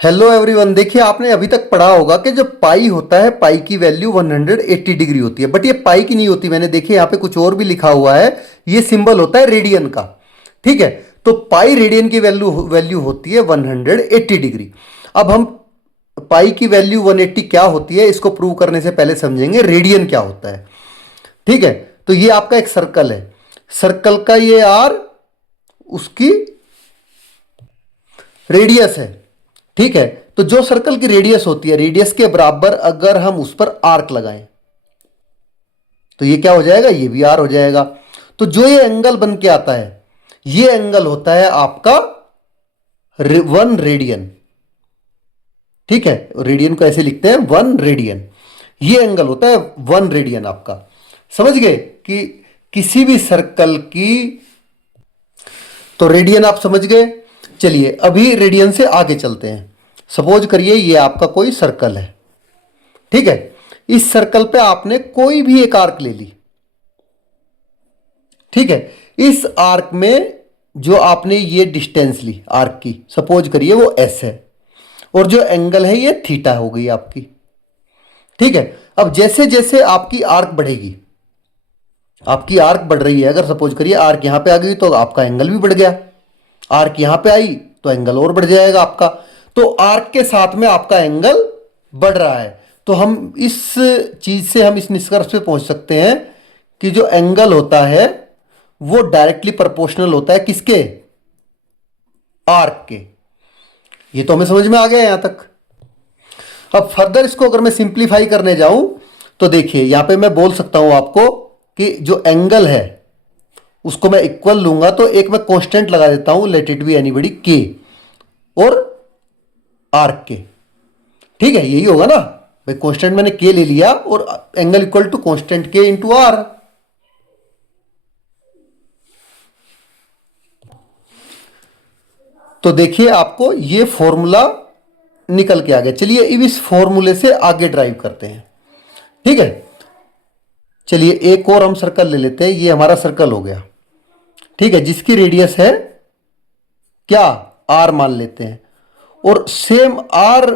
Hello everyone. देखिए, आपने अभी तक पढ़ा होगा कि जब पाई होता है, पाई की वैल्यू 180 डिग्री होती है। बट ये पाई की नहीं होती। मैंने देखिए यहाँ पे कुछ और भी लिखा हुआ है। ये सिंबल होता है रेडियन का। ठीक है, तो पाई रेडियन की वैल्यू वैल्यू होती है 180 डिग्री। अब हम पाई की वैल्यू 180 क्या होती है इसको प्रूव करने से पहले समझेंगे रेडियन क्या होता है। ठीक है, तो ये आपका एक सर्कल है। सर्कल का ये आर उसकी रेडियस है। ठीक है, तो जो सर्कल की रेडियस होती है, रेडियस के बराबर अगर हम उस पर आर्क लगाएं तो ये क्या हो जाएगा, ये भी आर हो जाएगा। तो जो ये एंगल बन के आता है, ये एंगल होता है आपका 1 रेडियन। ठीक है, रेडियन को ऐसे लिखते हैं 1 रेडियन। ये एंगल होता है 1 रेडियन आपका। समझ गए कि किसी भी सर्कल की, तो रेडियन आप समझ गए। चलिए अभी रेडियन से आगे चलते हैं। सपोज करिए ये आपका कोई सर्कल है। ठीक है, इस सर्कल पे आपने कोई भी एक आर्क ले ली। ठीक है, इस आर्क में जो आपने ये डिस्टेंस ली आर्क की, सपोज करिए वो एस है, और जो एंगल है ये थीटा हो गई आपकी। ठीक है, अब जैसे जैसे आपकी आर्क बढ़ेगी, आपकी आर्क बढ़ रही है, अगर सपोज करिए आर्क यहां पे आ गई तो आपका एंगल भी बढ़ गया। आर्क यहां पे आई तो एंगल और बढ़ जाएगा आपका। तो आर्क के साथ में आपका एंगल बढ़ रहा है। तो हम इस चीज से हम इस निष्कर्ष पे पहुंच सकते हैं कि जो एंगल होता है वो डायरेक्टली प्रोपोर्शनल होता है किसके, आर्क के। ये तो हमें समझ में आ गया यहां तक। अब फर्दर इसको अगर मैं सिंप्लीफाई करने जाऊं तो देखिए यहां पे मैं बोल सकता हूं आपको कि जो एंगल है उसको मैं इक्वल लूंगा, तो एक मैं कांस्टेंट लगा देता हूं, लेट इट बी एनीबडी के, और आर्क के। ठीक है, यही होगा ना भाई, कांस्टेंट मैंने के ले लिया और एंगल इक्वल टू कांस्टेंट के इंटू आर। तो देखिए आपको ये फॉर्मूला निकल के आ गया। चलिए अब इस फॉर्मूले से आगे ड्राइव करते हैं। ठीक है, चलिए एक और हम सर्कल ले लेते हैं। ये हमारा सर्कल हो गया। ठीक है, जिसकी रेडियस है क्या, आर मान लेते हैं, और सेम आर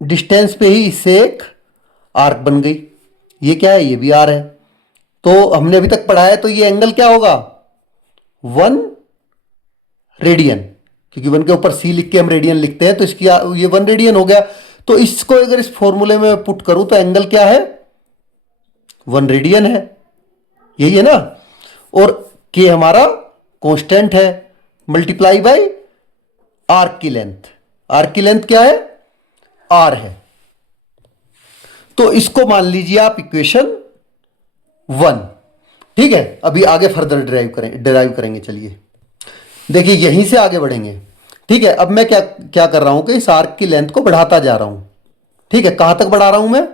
डिस्टेंस पे ही इससे एक आर्क बन गई। ये क्या है, ये भी आर है। तो हमने अभी तक पढ़ा है, तो ये एंगल क्या होगा, 1 रेडियन, क्योंकि 1 के ऊपर सी लिख के हम रेडियन लिखते हैं, तो इसकी ये 1 रेडियन हो गया। तो इसको अगर इस फॉर्मूले में पुट करूं तो एंगल क्या है, 1 रेडियन है। यही है ना। और के हमारा कांस्टेंट है, मल्टीप्लाई बाय आर्क की लेंथ। आर्क की लेंथ क्या है, आर है। तो इसको मान लीजिए आप इक्वेशन 1। ठीक है, अभी आगे फर्दर डिराइव करेंगे। चलिए देखिए यहीं से आगे बढ़ेंगे। ठीक है, अब मैं क्या क्या कर रहा हूं कि इस आर्क की लेंथ को बढ़ाता जा रहा हूं। ठीक है, कहां तक बढ़ा रहा हूं मैं,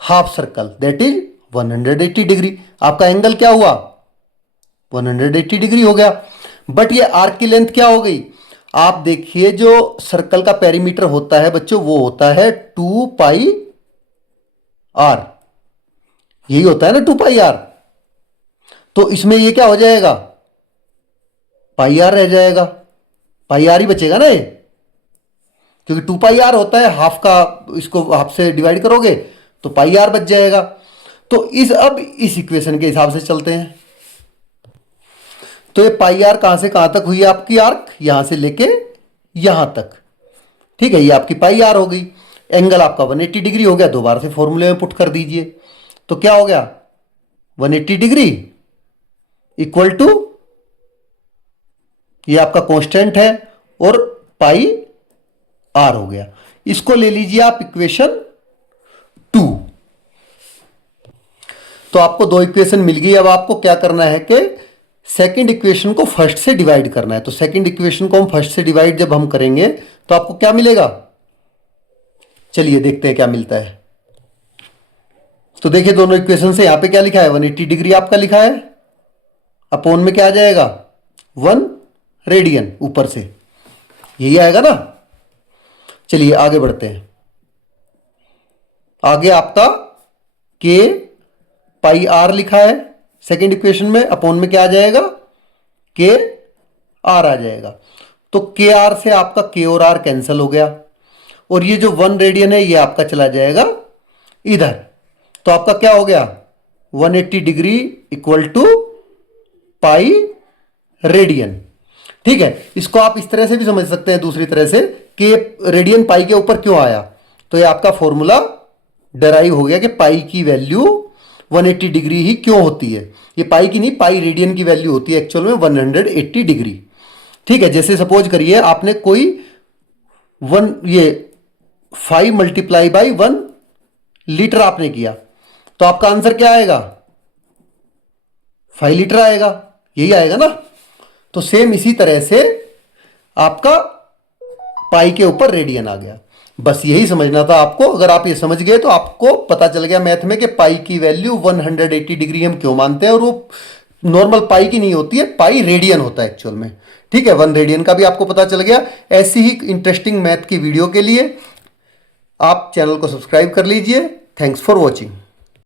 half circle, that is 180 degree. आपका एंगल क्या हुआ, 180 डिग्री हो गया। बट ये आर्क की लेंथ क्या हो गई, आप देखिए जो सर्कल का पेरीमीटर होता है बच्चों, वो होता है 2 पाई आर। यही होता है ना 2 पाई आर। तो इसमें ये क्या हो जाएगा, पाई आर रह जाएगा। पाई आर ही बचेगा ना ये, क्योंकि 2 पाई आर होता है हाफ का, इसको हाफ से डिवाइड करोगे तो पाई आर बच जाएगा। तो अब इस इक्वेशन के हिसाब से चलते हैं। तो ये पाई आर कहां से कहां तक हुई आपकी आर्क, यहां से लेके यहां तक। ठीक है, ये आपकी पाई आर हो गई। एंगल आपका 180 डिग्री हो गया। दोबारा से फॉर्मूले में पुट कर दीजिए, तो क्या हो गया, 180 डिग्री इक्वल टू, ये आपका कांस्टेंट है, और पाई आर हो गया। इसको ले लीजिए आप इक्वेशन 2। तो आपको 2 इक्वेशन मिल गई। अब आपको क्या करना है कि सेकंड इक्वेशन को फर्स्ट से डिवाइड करना है। तो सेकंड इक्वेशन को हम फर्स्ट से डिवाइड जब हम करेंगे तो आपको क्या मिलेगा, चलिए देखते हैं क्या मिलता है। तो देखिए दोनों इक्वेशन से यहां पे क्या लिखा है, 180 डिग्री आपका लिखा है, अपोन में क्या आ जाएगा, 1 रेडियन ऊपर से, यही आएगा ना। चलिए आगे बढ़ते हैं। आगे आपका के पाई आर लिखा है सेकेंड इक्वेशन में, अपोन में क्या आ जाएगा, के आर आ जाएगा। तो के आर से आपका के और आर कैंसिल हो गया, और ये जो 1 रेडियन है ये आपका चला जाएगा इधर। तो आपका क्या हो गया, 180 degree equal to pi radian. ठीक है, इसको आप इस तरह से भी समझ सकते हैं, दूसरी तरह से कि रेडियन पाई के ऊपर क्यों आया, तो ये आपका फॉर्मूला डराइव हो गया कि पाई की वैल्यू 180 डिग्री ही क्यों होती है। ये पाई की नहीं, पाई रेडियन की वैल्यू होती है एक्चुअल में 180 डिग्री। ठीक है, जैसे सपोज करिए आपने कोई 5 मल्टीप्लाई बाई 1 लीटर आपने किया, तो आपका आंसर क्या आएगा, 5 लीटर आएगा, यही आएगा ना। तो सेम इसी तरह से आपका पाई के ऊपर रेडियन आ गया। बस यही समझना था आपको। अगर आप ये समझ गए तो आपको पता चल गया मैथ में कि पाई की वैल्यू 180 डिग्री हम क्यों मानते हैं, और वो नॉर्मल पाई की नहीं होती है, पाई रेडियन होता है एक्चुअल में। ठीक है, 1 रेडियन का भी आपको पता चल गया। ऐसी ही इंटरेस्टिंग मैथ की वीडियो के लिए आप चैनल को सब्सक्राइब कर लीजिए। Thanks for watching.